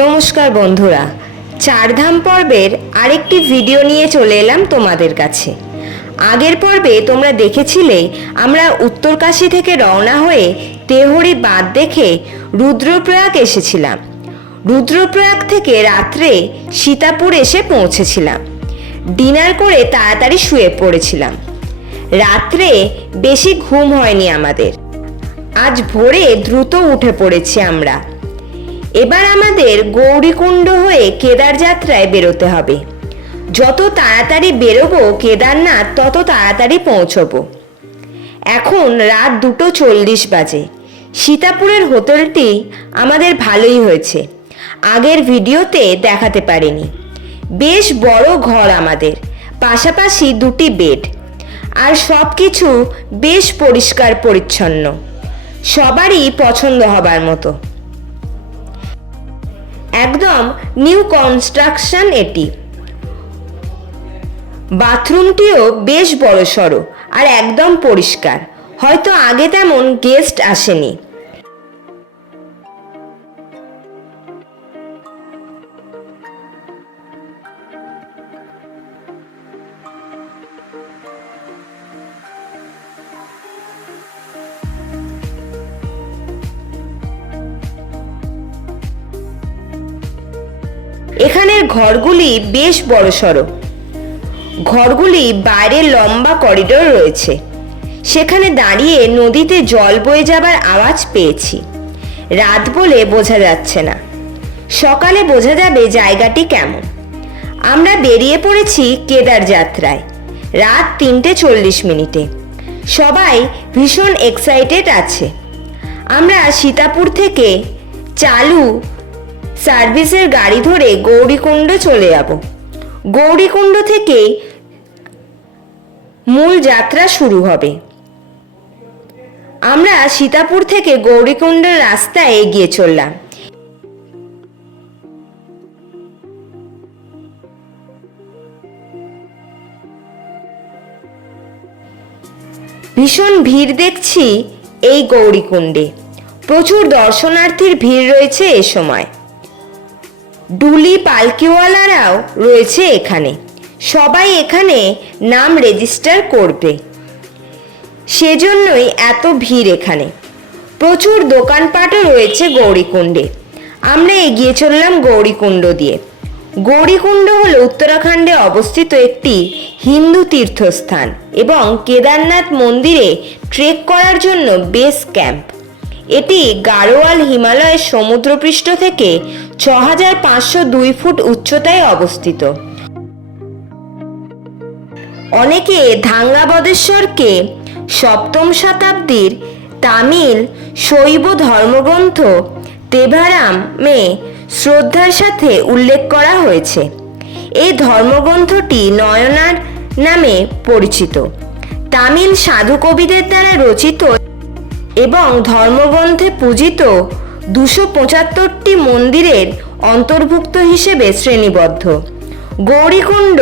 নমস্কার বন্ধুরা, চারধাম পর্বের আরেকটি ভিডিও নিয়ে চলে এলাম তোমাদের কাছে। আগের পর্বে তোমরা দেখেছিলে আমরা উত্তরকাশী থেকে রওনা হয়ে তেহরি বাঁধ দেখে রুদ্রপ্রয়াগ এসেছিলাম। রুদ্রপ্রয়াগ থেকে রাত্রে সীতাপুর এসে পৌঁছেছিলাম। ডিনার করে তাড়াতাড়ি শুয়ে পড়েছিলাম। রাত্রে বেশি ঘুম হয়নি আমাদের। আজ ভোরে দ্রুত উঠে পড়েছি আমরা। এবার আমাদের গৌরীকুণ্ড হয়ে কেদার যাত্রায় বেরোতে হবে। যত তাড়াতাড়ি বেরোবো কেদারনাথ তত তাড়াতাড়ি পৌঁছবো। এখন রাত 2:40 বাজে। সীতাপুরের হোটেলটি আমাদের ভালোই হয়েছে, আগের ভিডিওতে দেখাতে পারিনি। বেশ বড় ঘর আমাদের, পাশাপাশি 2টি বেড, আর সব কিছু বেশ পরিষ্কার পরিচ্ছন্ন, সবারই পছন্দ হবার মতো। একদম নিউ কনস্ট্রাকশন এটি। বাথরুমটিও বেশ বড়সড় আর একদম পরিষ্কার। হয়তো আগে তেমন গেস্ট আসেনি। এখানের ঘরগুলি বেশ বড়সড়। ঘরগুলি বাইরে লম্বা করিডোর রয়েছে। সেখানে দাঁড়িয়ে নদীতে জল বয়ে যাবার আওয়াজ পেয়েছি। রাত বলে বোঝা যাচ্ছে না, সকালে বোঝা যাবে জায়গাটি কেমন। আমরা বেরিয়ে পড়েছি কেদার যাত্রায় রাত 3:40। সবাই ভীষণ এক্সাইটেড আছে। আমরা সীতাপুর থেকে চালু সার্ভিসের গাড়ি ধরে গৌরীকুণ্ড চলে যাব। গৌরীকুণ্ড থেকে মূল যাত্রা শুরু হবে। আমরা সীতাপুর থেকে গৌরীকুণ্ডের রাস্তায় এগিয়ে চললাম। ভীষণ ভিড় দেখছি এই গৌরীকুণ্ডে। প্রচুর দর্শনার্থীর ভিড় রয়েছে এ সময়। ডুলি পালকিওয়ালারাও রয়েছে এখানে। সবাই এখানে নাম রেজিস্টার করবে, সেজন্যই এত ভিড় এখানে। প্রচুর দোকানপাটও রয়েছে গৌরীকুণ্ডে। আমরা এগিয়ে চললাম গৌরীকুণ্ড দিয়ে। গৌরীকুণ্ড হল উত্তরাখণ্ডে অবস্থিত একটি হিন্দু তীর্থস্থান এবং কেদারনাথ মন্দিরে ট্রেক করার জন্য বেস ক্যাম্প। এটি গাড়োয়াল হিমালয়ের সমুদ্রপৃষ্ঠ থেকে 6502 ফুট উচ্চতায় অবস্থিত। অনেকে ধাঙ্গাবদেশ্বরকে 7ম শতাব্দীর তামিল শৈব ধর্মগ্রন্থ তেভারামে শ্রদ্ধার সাথে উল্লেখ করা হয়েছে। এই ধর্মগ্রন্থটি নয়নার নামে পরিচিত। তামিল সাধু কবিদের দ্বারা রচিত এবং ধর্মগ্রন্থে পূজিত 275টি মন্দিরের অন্তর্ভুক্ত হিসেবে শ্রেণীবদ্ধ। গৌরীকুণ্ড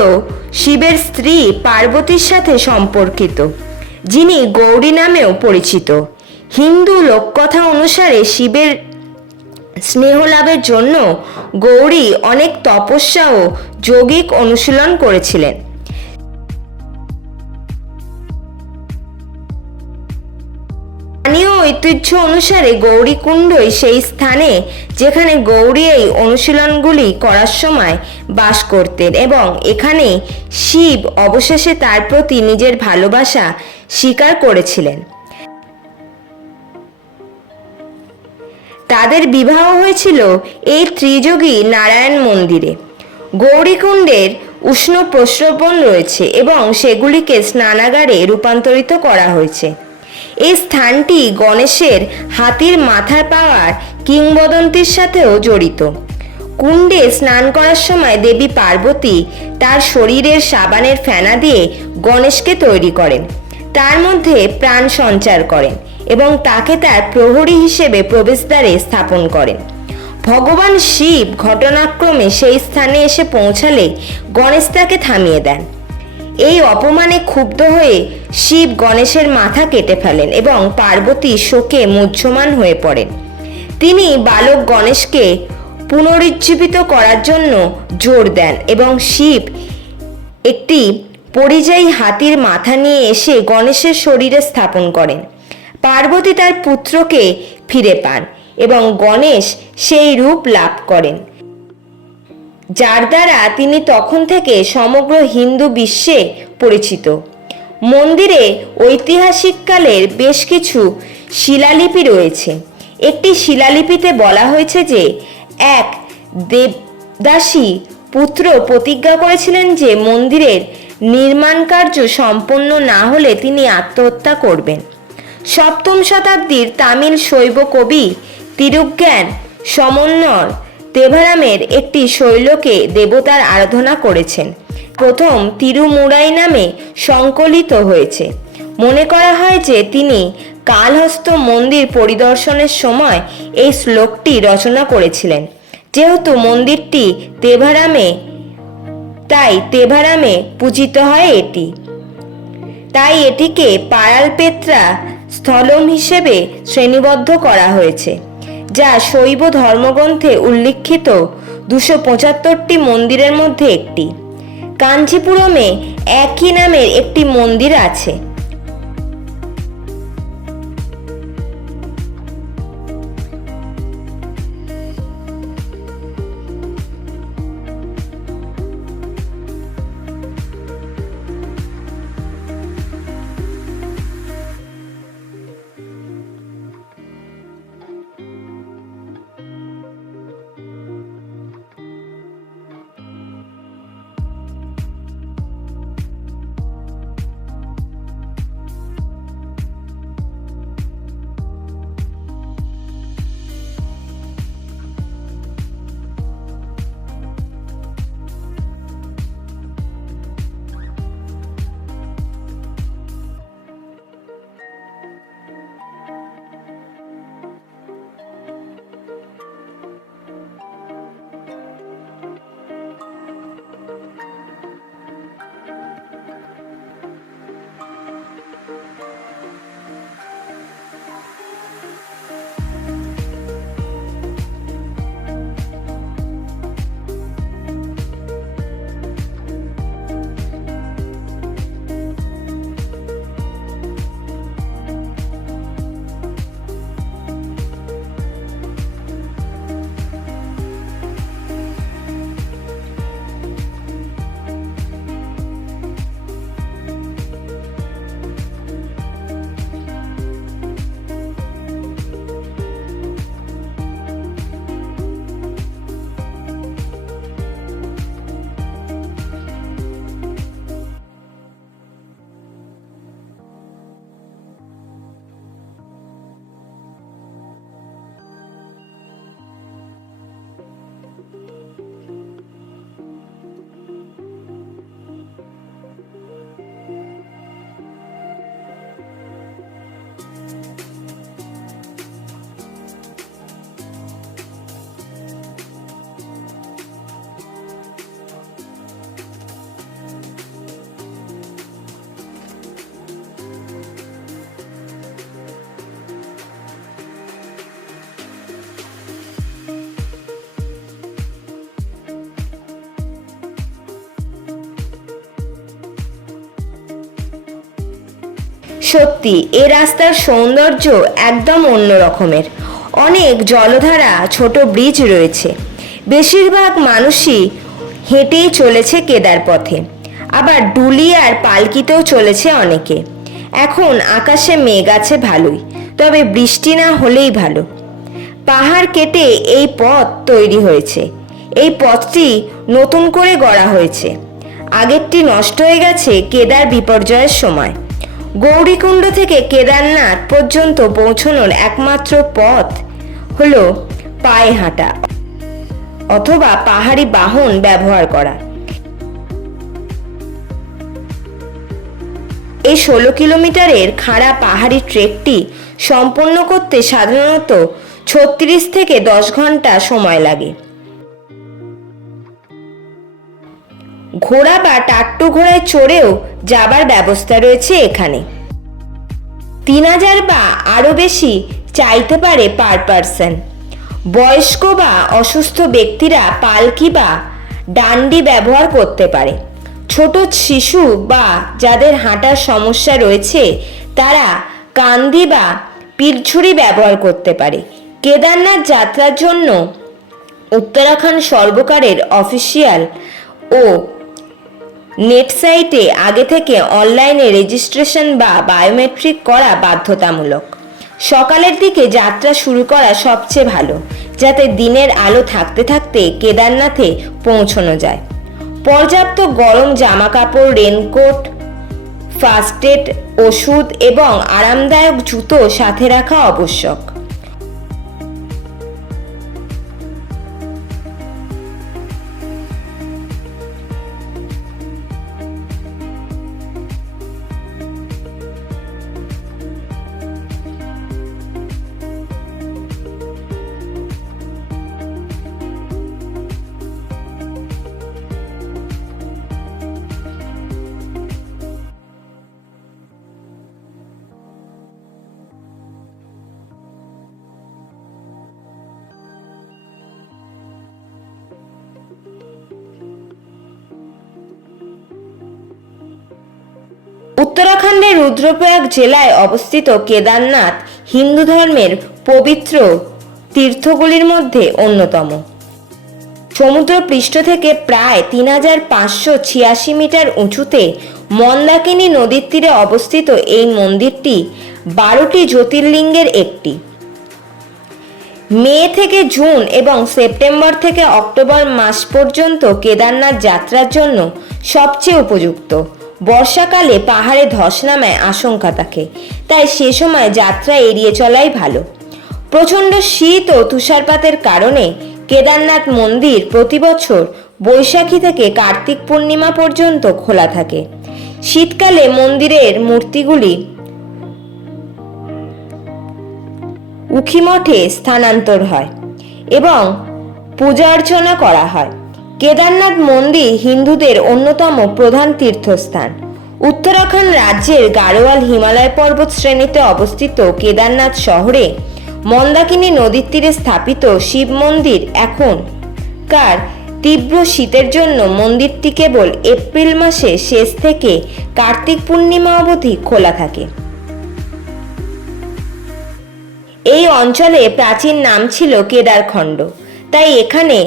শিবের স্ত্রী পার্বতীর সাথে সম্পর্কিত, যিনি গৌরী নামেও পরিচিত। হিন্দু লোককথা অনুসারে শিবের স্নেহ লাভের জন্য গৌরী অনেক তপস্যা ও যৌগিক অনুশীলন করেছিলেন। স্থানীয় ঐতিহ্য অনুসারে গৌরীকুণ্ডই সেই স্থানে যেখানে গৌরী এই অনুশীলনগুলি করার সময় বাস করতেন এবং এখানে শিব অবশেষে তার প্রতি নিজের ভালোবাসা স্বীকার করেছিলেন। তাদের বিবাহ হয়েছিল এই ত্রিযোগী নারায়ণ মন্দিরে। গৌরীকুণ্ডের উষ্ণ প্রস্রবণ রয়েছে এবং সেগুলিকে স্নানাগারে রূপান্তরিত করা হয়েছে। এই স্থানটি গণেশের হাতির মাথার পাওয়ার কিংবদন্তির সাথেও জড়িত। কুণ্ডে স্নান করার সময় দেবী পার্বতী তার শরীরের সাবানের ফেনা দিয়ে গণেশকে তৈরি করেন, তার মধ্যে প্রাণ সঞ্চার করেন এবং তাকে তার প্রহরী হিসেবে প্রবেশদ্বারে স্থাপন করেন। ভগবান শিব ঘটনাক্রমে সেই স্থানে এসে পৌঁছালে গণেশ তাকে থামিয়ে দেন। এই অপমানে ক্ষুব্ধ হয়ে শিব গণেশের মাথা কেটে ফেলেন এবং পার্বতী শোকে মুহ্যমান হয়ে পড়েন। তিনি বালক গণেশকে পুনরুজ্জীবিত করার জন্য জোর দেন এবং শিব একটি পরিযায়ী হাতির মাথা নিয়ে এসে গণেশের শরীরে স্থাপন করেন। পার্বতী তার পুত্রকে ফিরে পান এবং গণেশ সেই রূপ লাভ করেন, যার দ্বারা তিনি তখন থেকে সমগ্র হিন্দু বিশ্বে পরিচিত। মন্দিরে ঐতিহাসিককালের বেশ কিছু শিলালিপি রয়েছে। একটি শিলালিপিতে বলা হয়েছে যে এক দেবদাসী পুত্র প্রতিজ্ঞা করেছিলেন যে মন্দিরের নির্মাণ কার্য সম্পন্ন না হলে তিনি আত্মহত্যা করবেন। সপ্তম শতাব্দীর তামিল শৈব কবি তিরুজ্ঞান সমন্বর দেভারামের একটি শৈলকে দেবতার আরাধনা করেছেন। প্রথম তিরুমুরাই নামে সংকলিত হয়েছে। মনে করা হয় যে তিনি কালহস্ত মন্দির পরিদর্শনের সময় এই শ্লোকটি রচনা করেছিলেন। যেহেতু মন্দিরটি তাই তেভারামে পূজিত হয় এটি, তাই এটিকে পারালপেত্রা স্থলম হিসেবে শ্রেণীবদ্ধ করা হয়েছে, যা শৈব ধর্মগ্রন্থে উল্লিখিত 275টি মন্দিরের মধ্যে একটি। কাঞ্চিপুরমে একই নামের একটি মন্দির আছে। সত্যি এ রাস্তার সৌন্দর্য একদম অন্য রকমের। অনেক জলধারা, ছোট ব্রিজ রয়েছে। বেশিরভাগ মানুষই হেঁটেই চলেছে কেদার পথে, আবার ডুলি আর পালকিতেও চলেছে অনেকে। এখন আকাশে মেঘ আছে ভালোই, তবে বৃষ্টি না হলেই ভালো। পাহাড় কেটে এই পথ তৈরি হয়েছে। এই পথটি নতুন করে গড়া হয়েছে। আগেরটি নষ্ট হয়ে গেছে কেদার বিপর্যয়ের সময়। গৌরীকুণ্ড থেকে কেদারনাথ পর্যন্ত পৌঁছানোর একমাত্র পথ হলো পায়ে হাঁটা অথবা পাহাড়ি বাহন ব্যবহার করা। এই 16 কিলোমিটারের খাড়া পাহাড়ি ট্রেকটি সম্পন্ন করতে সাধারণত 36 থেকে 10 ঘন্টা সময় লাগে। ঘোড়া বা টাট্টু ঘোড়ায় চড়েও যাবার ব্যবস্থা রয়েছে এখানে। 3000 বা আরো বেশি চাইতে পারে পার পারসন। বয়স্ক বা অসুস্থ ব্যক্তিরা পালকি বা ডান্ডি ব্যবহার করতে পারে। ছোট শিশু বা যাদের হাঁটার সমস্যা রয়েছে তারা কান্দি বা পিঠঝুড়ি ব্যবহার করতে পারে। কেদারনাথ যাত্রার জন্য উত্তরাখণ্ড সরকারের অফিসিয়াল ও নেট সাইটে আগে থেকে অনলাইনে রেজিস্ট্রেশন বা বায়োমেট্রিক করা বাধ্যতামূলক। সকালের দিকে যাত্রা শুরু করা সবচেয়ে ভালো, যাতে দিনের আলো থাকতে থাকতে কেদারনাথে পৌঁছানো যায়। পর্যাপ্ত গরম জামা কাপড়, রেনকোট, ফার্স্ট এড, ওষুধ এবং আরামদায়ক জুতো সাথে রাখা আবশ্যক। উত্তরাখণ্ডের রুদ্রপ্রয়াগ জেলায় অবস্থিত কেদারনাথ হিন্দু ধর্মের পবিত্র তীর্থগুলির মধ্যে অন্যতম। সমুদ্রপৃষ্ঠ থেকে প্রায় ৩৫৮৬ মিটার উঁচুতে মন্দাকিনী নদীর তীরে অবস্থিত এই মন্দিরটি ১২টি জ্যোতির্লিঙ্গের একটি। মে থেকে জুন এবং সেপ্টেম্বর থেকে অক্টোবর মাস পর্যন্ত কেদারনাথ যাত্রার জন্য সবচেয়ে উপযুক্ত। বর্ষাকালে পাহাড়ে ধস নামার আশঙ্কা থাকে, তাই সে সময় যাত্রা এড়িয়ে চলাই ভালো। প্রচণ্ড শীত ও তুষারপাতের কারণে কেদারনাথ মন্দির প্রতি বছর বৈশাখী থেকে কার্তিক পূর্ণিমা পর্যন্ত খোলা থাকে। শীতকালে মন্দিরের মূর্তিগুলি উখিমঠে স্থানান্তর হয় এবং পূজা অর্চনা করা হয়। কেদারনাথ মন্দির হিন্দুদের অন্যতম প্রধান তীর্থস্থান। উত্তরাখণ্ড রাজ্যের গাড়োয়াল হিমালয় পর্বত শ্রেণীতে অবস্থিত কেদারনাথ শহরে মন্দাকিনী নদীর তীরে স্থাপিত শিব মন্দির এখনকার তীব্র শীতের জন্য মন্দিরটি কেবল এপ্রিল মাসে শেষ থেকে কার্তিক পূর্ণিমা অবধি খোলা থাকে। এই অঞ্চলে প্রাচীন নাম ছিল কেদারখণ্ড, তাই এখানে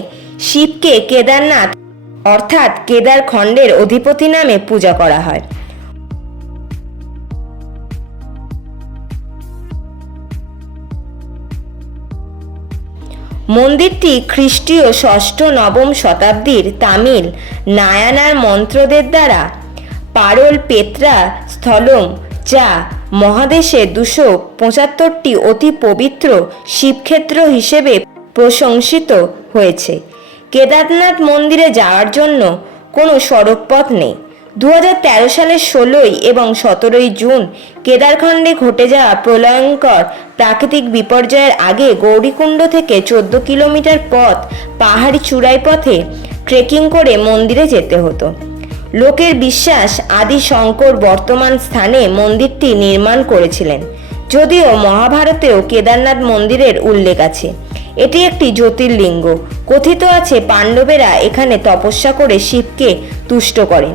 শিবকে কেদারনাথ অর্থাৎ কেদারখণ্ডের অধিপতি নামে পূজা করা হয়। মন্দিরটি খ্রিস্টীয় ষষ্ঠ-নবম শতাব্দীর তামিল নায়ানার মন্ত্রদের দ্বারা পারল পেত্রা স্থলম, যা মহাদেশে ২৭৫টি অতি পবিত্র শিবক্ষেত্র হিসেবে প্রশংসিত হয়েছে। কেদারনাথ মন্দিরে যাওয়ার জন্য কোনো সড়কপথ নেই। ২০১৩ সালের ১৬ এবং ১৭ জুন কেদারখণ্ডে ঘটে যাওয়া প্রলয়ঙ্কর প্রাকৃতিক বিপর্যয়ের আগে গৌরীকুণ্ড থেকে ১৪ কিলোমিটার পথ পাহাড়ি চূড়াই পথে ট্রেকিং করে মন্দিরে যেতে হতো। লোকের বিশ্বাস আদি শঙ্কর বর্তমান স্থানে মন্দিরটি নির্মাণ করেছিলেন, যদিও মহাভারতেও কেদারনাথ মন্দিরের উল্লেখ আছে। এটি একটি জ্যোতির্লিঙ্গ। কথিত আছে পাণ্ডবেরা এখানে তপস্যা করে শিবকে তুষ্ট করেন।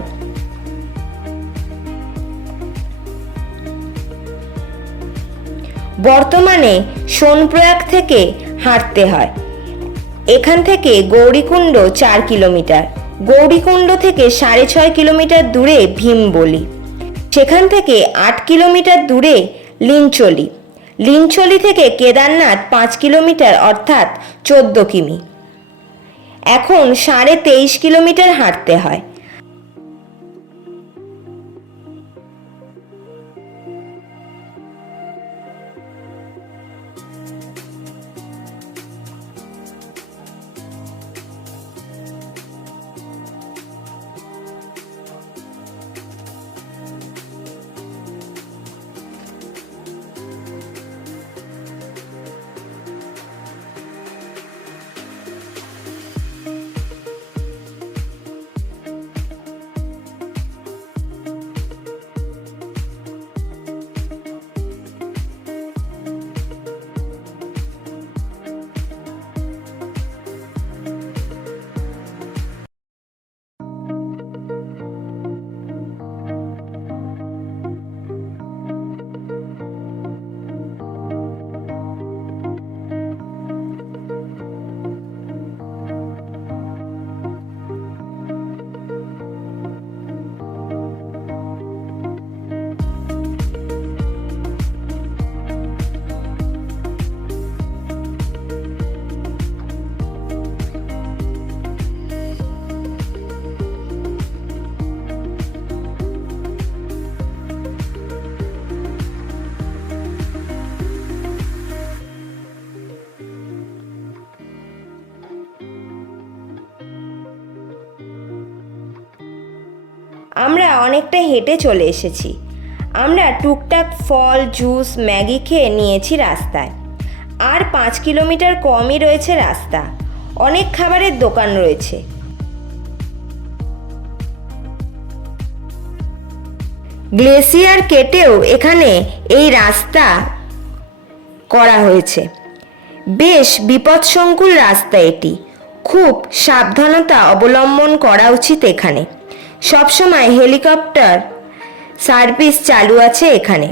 বর্তমানে সোনপ্রয়াগ থেকে হাঁটতে হয়। এখান থেকে গৌরীকুণ্ড ৪ কিলোমিটার। গৌরীকুণ্ড থেকে ৬.৫ কিলোমিটার দূরে ভীমবলি, সেখান থেকে ৮ কিলোমিটার দূরে লিঞ্চলি। লিঞ্চলি থেকে কেদারনাথ ৫ কিলোমিটার অর্থাৎ ১৪ কিমি। এখন ২.৫ কিলোমিটার হাঁটতে হয়। আমরা অনেকটা হেঁটে চলে এসেছি। আমরা টুকটাক ফল, জুস, ম্যাগি খেয়ে নিয়েছি রাস্তায়। আর 5 কিলোমিটার কমই রয়েছে রাস্তা। অনেক খাবারের দোকান রয়েছে। গ্লেসিয়ার কেটেও এখানে এই রাস্তা করা হয়েছে। বেশ বিপদসংকুল রাস্তা এটি। খুব সাবধানতা অবলম্বন করা উচিত এখানে। সবসময় হেলিকপ্টার সার্ভিস চালু আছে এখানে।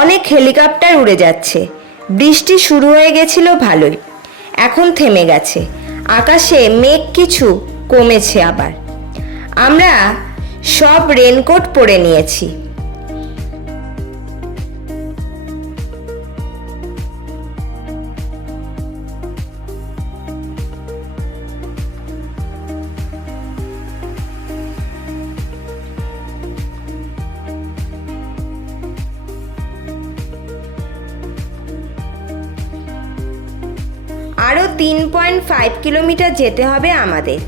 অনেক হেলিকপ্টার উড়ে যাচ্ছে। বৃষ্টি শুরু হয়ে গেছিল ভালোই, এখন থেমে গেছে। আকাশে মেঘ কিছু কমেছে আবার। আমরা সব রেনকোট পরে নিয়েছি। আরও 3.5 কিলোমিটার যেতে হবে আমাদের।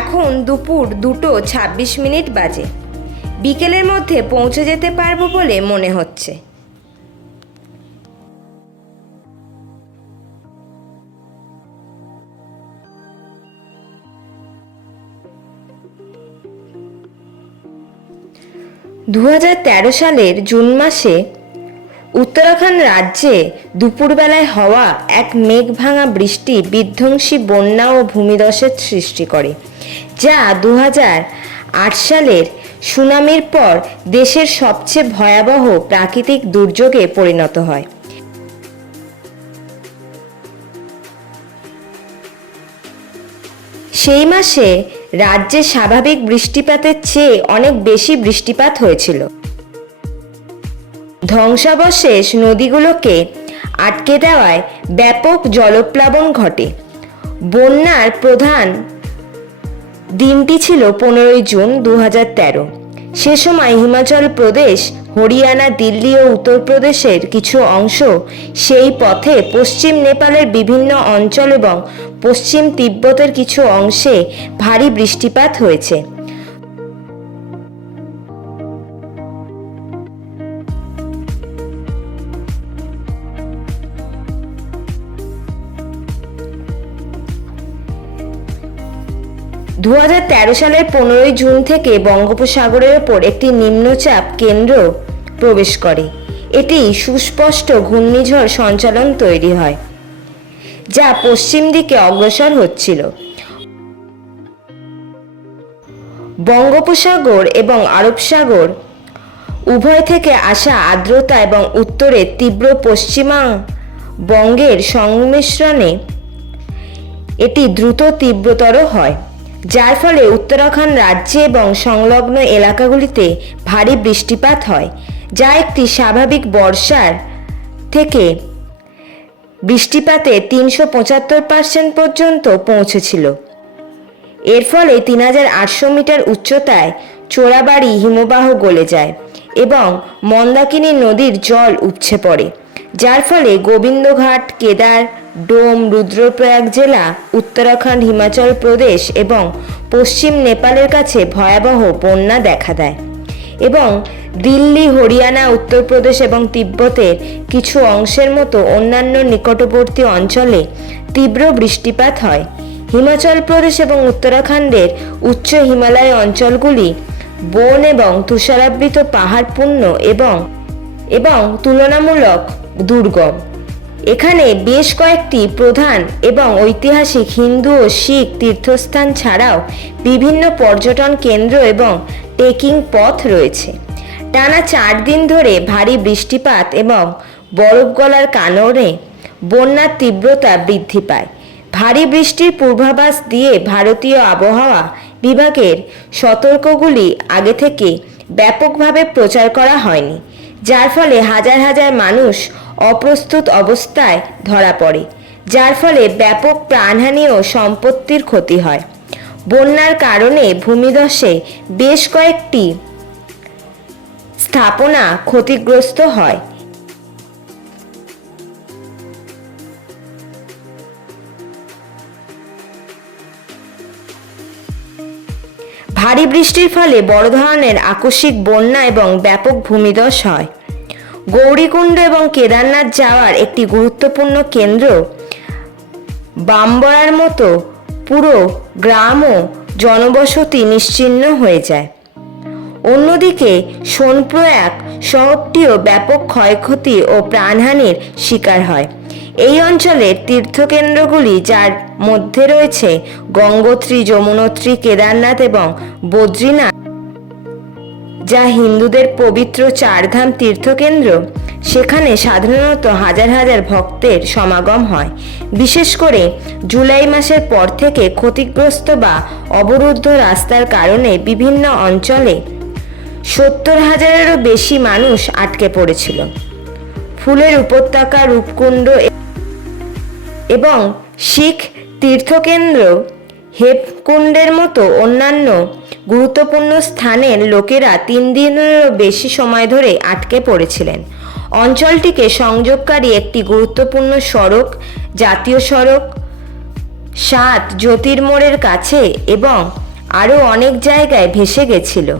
এখন দুপুর 2:26 বাজে। বিকেলের মধ্যে পৌঁছে যেতে পারবো বলে মনে হচ্ছে। সালের জুন মাসে উত্তরাখণ্ড রাজ্যে দুপুরবেলায় হওয়া এক মেঘ ভাঙা বৃষ্টি বিধ্বংসী বন্যা ও ভূমিধসের সৃষ্টি করে, যা 2008 সালের সুনামির পর দেশের সবচেয়ে ভয়াবহ প্রাকৃতিক দুর্যোগে পরিণত হয়। সেই মাসে রাজ্যে স্বাভাবিক বৃষ্টিপাতের চেয়ে অনেক বেশি বৃষ্টিপাত হয়েছিল। ধ্বংসাবশেষ নদীগুলোকে আটকে দেওয়ায় ব্যাপক জলপ্লাবন ঘটে। বন্যার প্রধান দিনটি ছিল 15 জুন 2013। সে সময় হিমাচল প্রদেশ, হরিয়ানা, দিল্লি ও উত্তরপ্রদেশের কিছু অংশ, সেই পথে পশ্চিম নেপালের বিভিন্ন অঞ্চল এবং পশ্চিম তিব্বতের কিছু অংশে ভারী বৃষ্টিপাত হয়েছে। সালের 15 জুন থেকে বঙ্গোপসাগরের ওপর একটি নিম্নচাপ কেন্দ্র প্রবেশ করে। এটি সুস্পষ্ট ঘূর্ণিঝড় সঞ্চালন তৈরি হয়, যা পশ্চিম দিকে অগ্রসর হচ্ছিল। বঙ্গোপসাগর এবং আরব সাগর উভয় থেকে আসা আর্দ্রতা এবং উত্তরে তীব্র পশ্চিমা বঙ্গের সংমিশ্রণে এটি দ্রুত তীব্রতর হয়, যার ফলে উত্তরাখণ্ড রাজ্যে এবং সংলগ্ন এলাকাগুলিতে ভারী বৃষ্টিপাত হয়, যা একটি স্বাভাবিক বর্ষার থেকে বৃষ্টিপাতে 375% পর্যন্ত পৌঁছেছিল। এর ফলে 3800 মিটার উচ্চতায় চোরাবাড়ি হিমবাহ গলে যায় এবং মন্দাকিনী নদীর জল উপচে পড়ে, যার ফলে গোবিন্দঘাট, কেদার, ডোম, রুদ্রপ্রয়াগ জেলা, উত্তরাখণ্ড, হিমাচল প্রদেশ এবং পশ্চিম নেপালের কাছে ভয়াবহ বন্যা দেখা দেয় এবং দিল্লি, হরিয়ানা, উত্তরপ্রদেশ এবং তিব্বতের কিছু অংশের মতো অন্যান্য নিকটবর্তী অঞ্চলে তীব্র বৃষ্টিপাত হয়। হিমাচল প্রদেশ এবং উত্তরাখণ্ডের উচ্চ হিমালয় অঞ্চলগুলি বন এবং তুষারাবৃত পাহাড়পূর্ণ এবং তুলনামূলক দুর্গম। এখানে বেশ কয়েকটি প্রধান এবং ঐতিহাসিক হিন্দু ও শিখ তীর্থস্থান ছাড়াও বিভিন্ন পর্যটন কেন্দ্র এবং ট্রেকিং পথ রয়েছে। টানা 4 দিন ধরে ভারী বৃষ্টিপাত এবং বরফ গলার কারণে বন্যার তীব্রতা বৃদ্ধি পায়। ভারী বৃষ্টির পূর্বাভাস দিয়ে ভারতীয় আবহাওয়া বিভাগের সতর্কগুলি আগে থেকে ব্যাপকভাবে প্রচার করা হয়নি, যার ফলে হাজার হাজার মানুষ অপ্রস্তুত অবস্থায় ধরা পড়ে, যার ফলে ব্যাপক প্রাণহানি ও সম্পত্তির ক্ষতি হয়। বন্যার কারণে ভূমিধসে বেশ কয়েকটি স্থাপনা ক্ষতিগ্রস্ত হয়। ভারী বৃষ্টির ফলে বড় ধরনের আকস্মিক বন্যা এবং ব্যাপক ভূমিধস হয়। গৌরীকুণ্ড এবং কেদারনাথ যাওয়ার একটি গুরুত্বপূর্ণ কেন্দ্র বাম্বরার মতো পুরো গ্রাম ও জনবসতি নিশ্চিহ্ন হয়ে যায়। অন্যদিকে সোনপ্রয়াগ শহরটিও ব্যাপক ক্ষয়ক্ষতি ও প্রাণহানির শিকার হয়। এই অঞ্চলের তীর্থকেন্দ্রগুলি, যার মধ্যে রয়েছে গঙ্গোত্রী, যমুনোত্রী, কেদারনাথ এবং বদ্রীনাথ, যা হিন্দুদের পবিত্র চারধাম তীর্থকেন্দ্র, সেখানে সাধারণত হাজার হাজার ভক্তের সমাগম হয়। বিশেষ করে জুলাই মাসের পর থেকে ক্ষতিগ্রস্ত বা অবরুদ্ধ রাস্তার কারণে বিভিন্ন অঞ্চলে 70,000-এরও বেশি মানুষ আটকে পড়েছিল। ফুলের উপত্যকা, রূপকুণ্ড এবং শিখ তীর্থকেন্দ্র হেমকুণ্ডের মতো অন্যান্য গুরুত্বপূর্ণ স্থানের লোকেরা 3 দিনেরও বেশি সময় ধরে আটকে পড়েছিলেন। অঞ্চলটিকে সংযোগকারী একটি গুরুত্বপূর্ণ সড়ক, জাতীয় সড়ক 7 জ্যোতির্মোড়ের কাছে এবং আরও অনেক জায়গায় ভেসে গেছিল।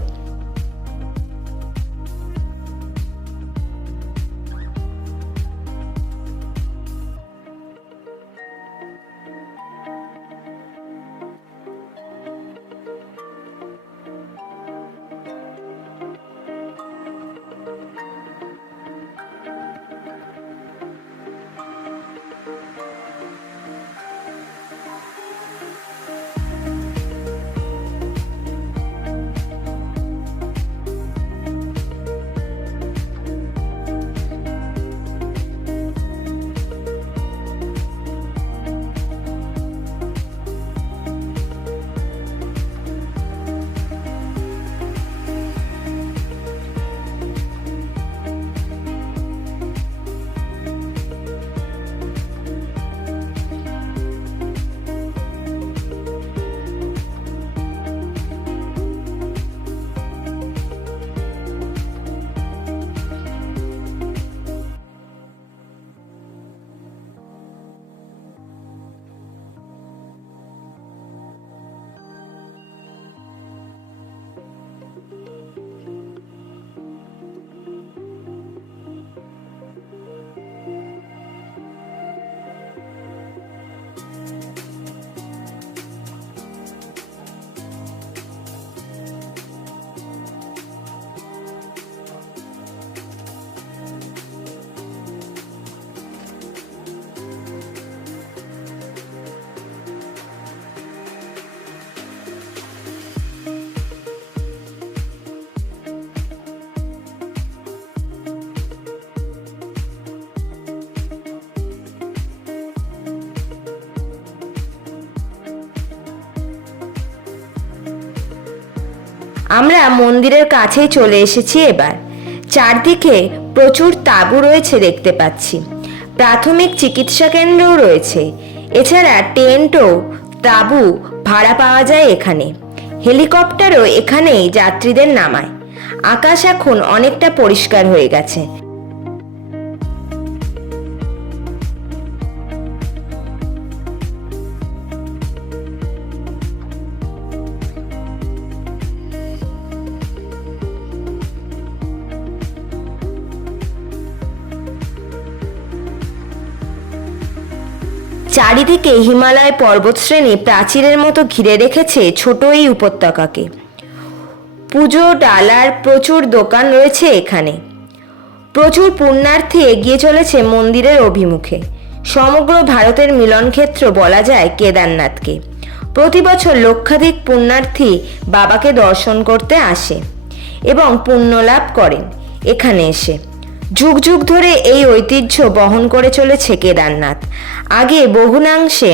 আমরা মন্দিরের কাছেই চলে এসেছি এবার। চারদিকে প্রচুর তাঁবু রয়েছে দেখতে পাচ্ছি। প্রাথমিক চিকিৎসা কেন্দ্রও রয়েছে। এছাড়া টেন্ট ও তাঁবু ভাড়া পাওয়া যায় এখানে। হেলিকপ্টারও এখানেই যাত্রীদের নামায়। আকাশ এখন অনেকটা পরিষ্কার হয়ে গেছে। চারিদিকে হিমালয় পর্বতশ্রেণী প্রাচীরের মতো ঘিরে রেখেছে ছোট এই উপত্যকাকে। পুজো ডালার প্রচুর দোকান রয়েছে এখানে। প্রচুর পুণ্যার্থী এগিয়ে চলেছে মন্দিরের অভিমুখে। সমগ্র ভারতের মিলনক্ষেত্র বলা যায় কেদারনাথকে। প্রতি বছর লক্ষাধিক পুণ্যার্থী বাবাকে দর্শন করতে আসে এবং পুণ্য লাভ করেন এখানে এসে। যুগ যুগ ধরে এই ঐতিহ্য বহন করে চলেছে কেদারনাথ। আগে বহুলাংশে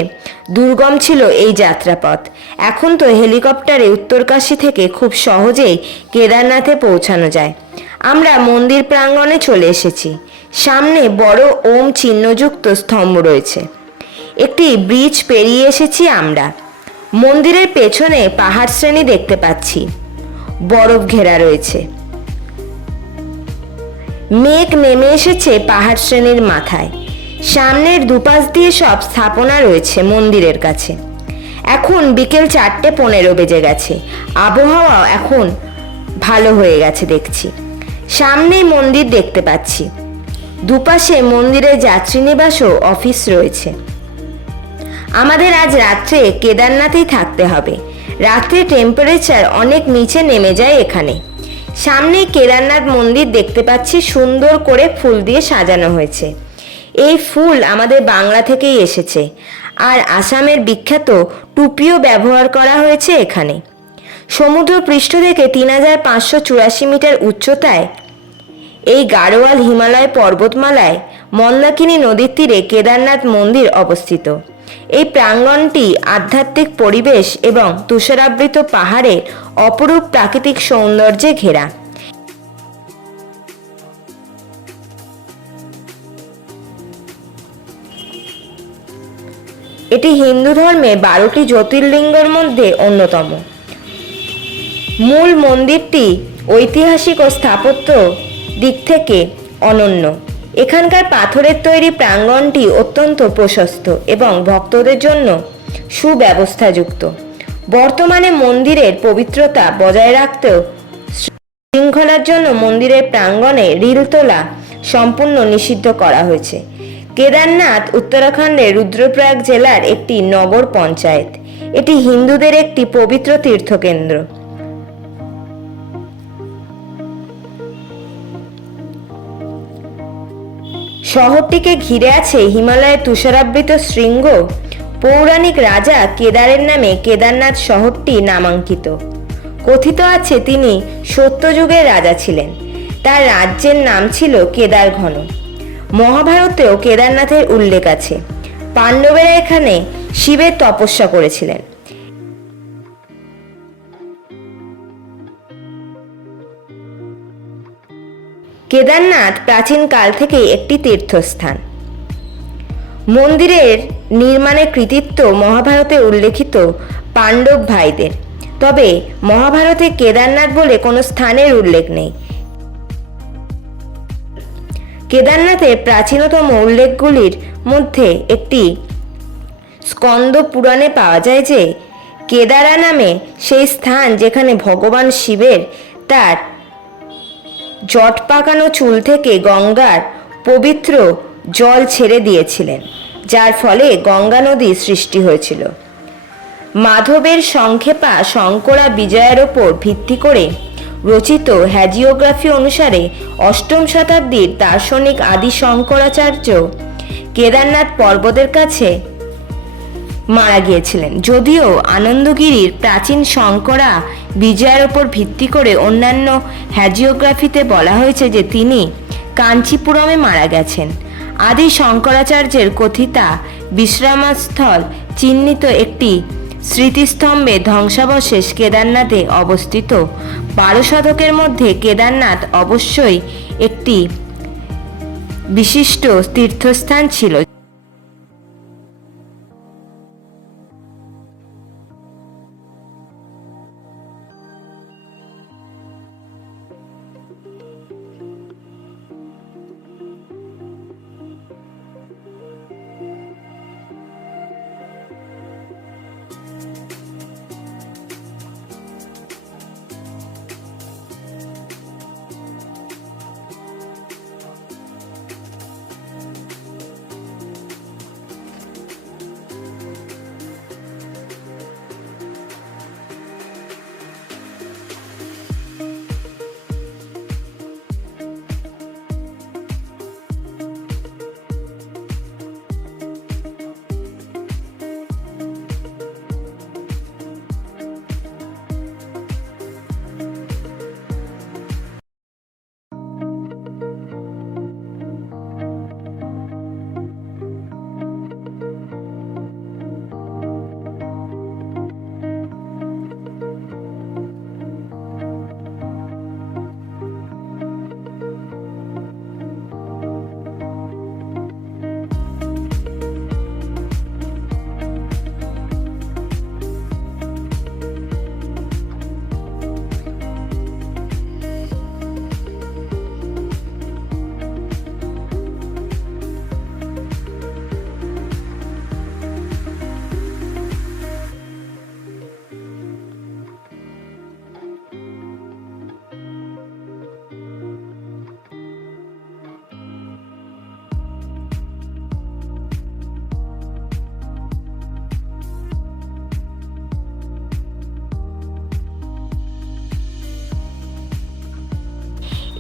দুর্গম ছিল এই যাত্রাপথ। এখন তো হেলিকপ্টারে উত্তরকাশী থেকে খুব সহজেই কেদারনাথে পৌঁছানো যায়। আমরা মন্দির প্রাঙ্গণে চলে এসেছি। সামনে বড় ওম চিহ্নযুক্ত স্তম্ভ রয়েছে। একটি ব্রিজ পেরিয়ে এসেছি আমরা। মন্দিরের পেছনে পাহাড় শ্রেণী দেখতে পাচ্ছি, বরফ ঘেরা রয়েছে। মেঘ নেমে এসেছে পাহাড় শ্রেণীর মাথায়। সামনের দুপাশ দিয়ে সব স্থাপনা রয়েছে মন্দিরের কাছে। এখন বিকেল 4:15 বেজে গেছে। আবহাওয়া এখন ভালো হয়ে গেছে দেখছি। সামনেই মন্দির দেখতে পাচ্ছি। দুপাশে মন্দিরের যাত্রীনিবাস ও অফিস রয়েছে। আমাদের আজ রাত্রে কেদারনাথেই থাকতে হবে। রাত্রে টেম্পারেচার অনেক নিচে নেমে যায় এখানে। সামনেই কেদারনাথ মন্দির দেখতে পাচ্ছি, সুন্দর করে ফুল দিয়ে সাজানো হয়েছে। এই ফুল আমাদের বাংলা থেকেই এসেছে, আর আসামের বিখ্যাত টুপিও ব্যবহার করা হয়েছে এখানে। সমুদ্র পৃষ্ঠ থেকে 3584 মিটার উচ্চতায় এই গাড়োয়াল হিমালয় পর্বতমালায় মন্দাকিনী নদীর তীরে কেদারনাথ মন্দির অবস্থিত। এই প্রাঙ্গণটি আধ্যাত্মিক পরিবেশ এবং তুষারাবৃত পাহাড়ের অপরূপ প্রাকৃতিক সৌন্দর্যে ঘেরা। এটি হিন্দু ধর্মে 12টি জ্যোতির্লিঙ্গের মধ্যে অন্যতম। মূল মন্দিরটি ঐতিহাসিক ও স্থাপত্য দিক থেকে অনন্য। এখানকার পাথরের তৈরি প্রাঙ্গণটি অত্যন্ত প্রশস্ত এবং ভক্তদের জন্য সুব্যবস্থাযুক্ত। বর্তমানে মন্দিরের পবিত্রতা বজায় রাখতেও শৃঙ্খলার জন্য মন্দিরের প্রাঙ্গণে রিল তোলা সম্পূর্ণ নিষিদ্ধ করা হয়েছে। কেদারনাথ উত্তরাখণ্ডের রুদ্রপ্রয়াগ জেলার একটি নগর পঞ্চায়েত। এটি হিন্দুদের একটি পবিত্র তীর্থকেন্দ্র। শহরটিকে ঘিরে আছে হিমালয়ের তুষারাবৃত শৃঙ্গ। পৌরাণিক রাজা কেদারের নামে কেদারনাথ শহরটি নামাঙ্কিত। কথিত আছে তিনি সত্যযুগের রাজা ছিলেন। তার রাজ্যের নাম ছিল কেদারঘন। মহাভারতেও কেদারনাথের উল্লেখ আছে। পাণ্ডবেরা এখানে শিবের তপস্যা করেছিলেন। কেদারনাথ প্রাচীন কাল থেকেই একটি তীর্থস্থান। মন্দিরের নির্মাণের কৃতিত্ব মহাভারতে উল্লেখিত পাণ্ডব ভাইদের। তবে মহাভারতে কেদারনাথ বলে কোনো স্থানের উল্লেখ নেই। কেদারনাথের প্রাচীনতম উল্লেখগুলির মধ্যে একটি স্কন্দ পুরাণে পাওয়া যায় যে কেদারা নামে সেই স্থান যেখানে ভগবান শিবের তার জট পাকানো চুল থেকে গঙ্গার পবিত্র জল ছেড়ে দিয়েছিলেন, যার ফলে গঙ্গা নদী সৃষ্টি হয়েছিল। মাধবের সংক্ষেপা শঙ্করা বিজয়ের ওপর ভিত্তি করে রচিত হ্যাজিওগ্রাফি অনুসারে 8ম শতাব্দীর দার্শনিক আদি শঙ্করাচার্য কেদারনাথ পর্বতের কাছে মারা গিয়েছিলেন। যদিও আনন্দগিরির প্রাচীন শঙ্করা বিজয়ের ওপর ভিত্তি করে অন্যান্য হ্যাজিওগ্রাফিতে বলা হয়েছে যে তিনি কাঞ্চিপুরমে মারা গেছেন। আদি শঙ্করাচার্যের কথিতা বিশ্রামস্থল চিহ্নিত একটি স্মৃতিস্তম্ভে ধ্বংসাবশেষ কেদারনাথে অবস্থিত। 12 শতকের মধ্যে কেদারনাথ অবশ্যই একটি বিশিষ্ট তীর্থস্থান ছিল।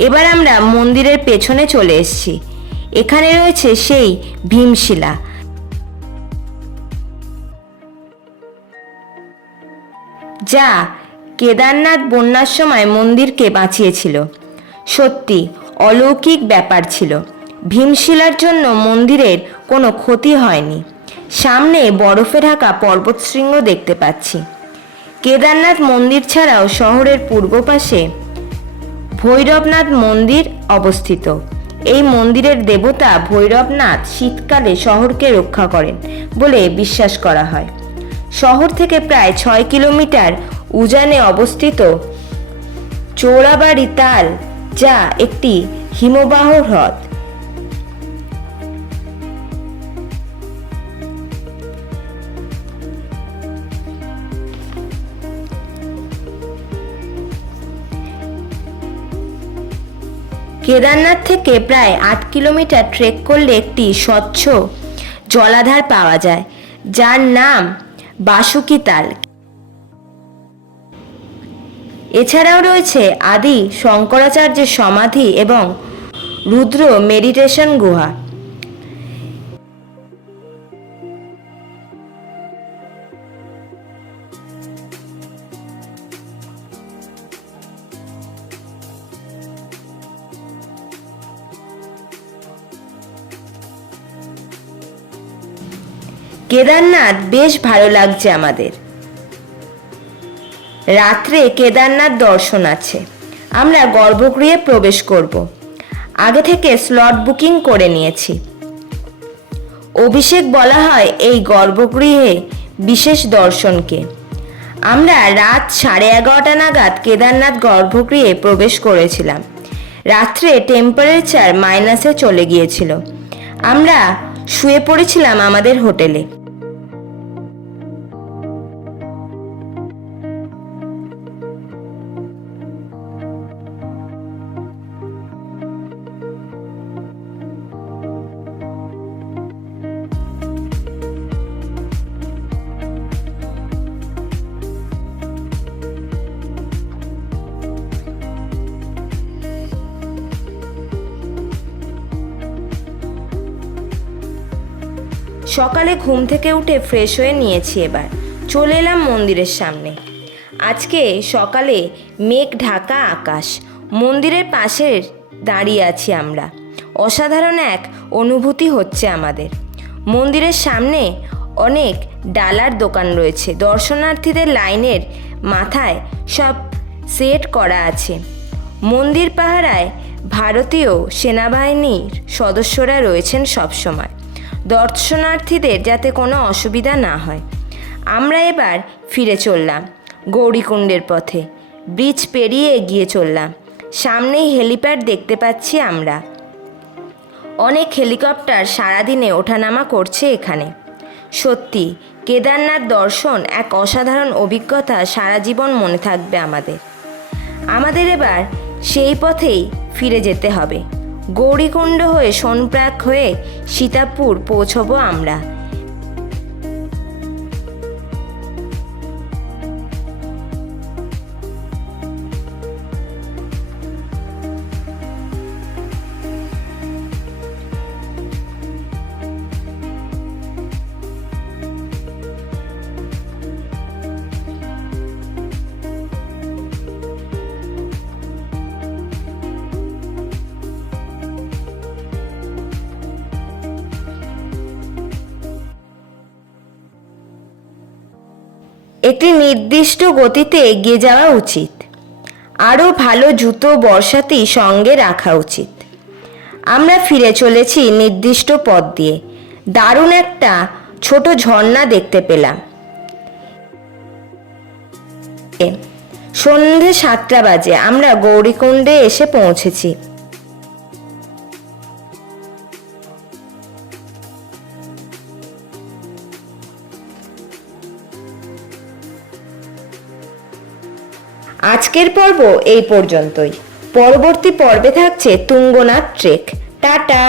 এবার আমরা মন্দিরের পেছনে চলে এসেছি। এখানে রয়েছে সেই ভীমশিলা, যা কেদারনাথ বন্যার সময় মন্দিরকে বাঁচিয়েছিল। সত্যি অলৌকিক ব্যাপার ছিল। ভীমশিলার জন্য মন্দিরের কোনো ক্ষতি হয়নি। সামনে বরফে ঢাকা পর্বতশৃঙ্গ দেখতে পাচ্ছি। কেদারনাথ মন্দির ছাড়াও শহরের পূর্ব পাশে ভৈরবনাথ মন্দির অবস্থিত। এই মন্দিরের দেবতা ভৈরবনাথ শীতকালে শহরকে রক্ষা করেন বলে বিশ্বাস করা হয়। শহর থেকে প্রায় 6 কিলোমিটার উজানে অবস্থিত চৌরাবাড়ি তাল, যা একটি হিমবাহ হ্রদ। কেদারনাথ থেকে প্রায় 8 কিলোমিটার ট্রেক করলে একটি স্বচ্ছ জলাধার পাওয়া যায়, যার নাম বাসুকি তাল। এছাড়াও রয়েছে আদি শঙ্করাচার্যের সমাধি এবং রুদ্র মেডিটেশন গুহা। কেদারনাথ বেশ ভালো লাগছে আমাদের। রাত্রে কেদারনাথ দর্শন আছে। আমরা গর্ভগৃহে প্রবেশ করব। আগে থেকে স্লট বুকিং করে নিয়েছি। অভিষেক বলা হয় এই গর্ভগৃহে বিশেষ দর্শনকে। আমরা রাত 11:30 নাগাদ কেদারনাথ গর্ভগৃহে প্রবেশ করেছিলাম। রাত্রে টেম্পারেচার মাইনাসে চলে গিয়েছিল। আমরা শুয়ে পড়েছিলাম আমাদের হোটেলে। সকালে ঘুম থেকে উঠে ফ্রেশ হয়ে নিয়েছি। এবার চলে এলাম মন্দিরের সামনে। আজকে সকালে মেঘ ঢাকা আকাশ। মন্দিরের পাশে দাঁড়িয়ে আছি আমরা। অসাধারণ এক অনুভূতি হচ্ছে আমাদের। মন্দিরের সামনে অনেক ডালার দোকান রয়েছে। দর্শনার্থীদের লাইনের মাথায় সব সেট করা আছে। মন্দির পাহারায় ভারতীয় সেনাবাহিনীর সদস্যরা রয়েছেন সবসময়, দর্শনার্থীদের যাতে কোনো অসুবিধা না হয়। আমরা এবার ফিরে চললাম গৌরীকুণ্ডের পথে। ব্রিজ পেরিয়ে এগিয়ে চললাম। সামনেই হেলিপ্যাড দেখতে পাচ্ছি আমরা। অনেক হেলিকপ্টার সারাদিনে ওঠানামা করছে এখানে। সত্যি কেদারনাথ দর্শন এক অসাধারণ অভিজ্ঞতা, সারা জীবন মনে থাকবে আমাদের। এবার সেই পথেই ফিরে যেতে হবে। গৌরীকুণ্ড হয়ে সোনপ্রয়াগ হয়ে সীতাপুর পৌঁছবো আমরা। একটি নির্দিষ্ট গতিতে এগিয়ে যাওয়া উচিত। আরও ভালো জুতো বর্ষাতি সঙ্গে রাখা উচিত। আমরা ফিরে চলেছি নির্দিষ্ট পথ দিয়ে। দারুণ একটা ছোট ঝর্ণা দেখতে পেলাম। সন্ধে 7টা বাজে আমরা গৌরীকুণ্ডে এসে পৌঁছেছি। আজকের পর্ব এই পর্যন্তই। পরবর্তী পর্বে থাকছে তুঙ্গনাথ ট্রেক। টাটা।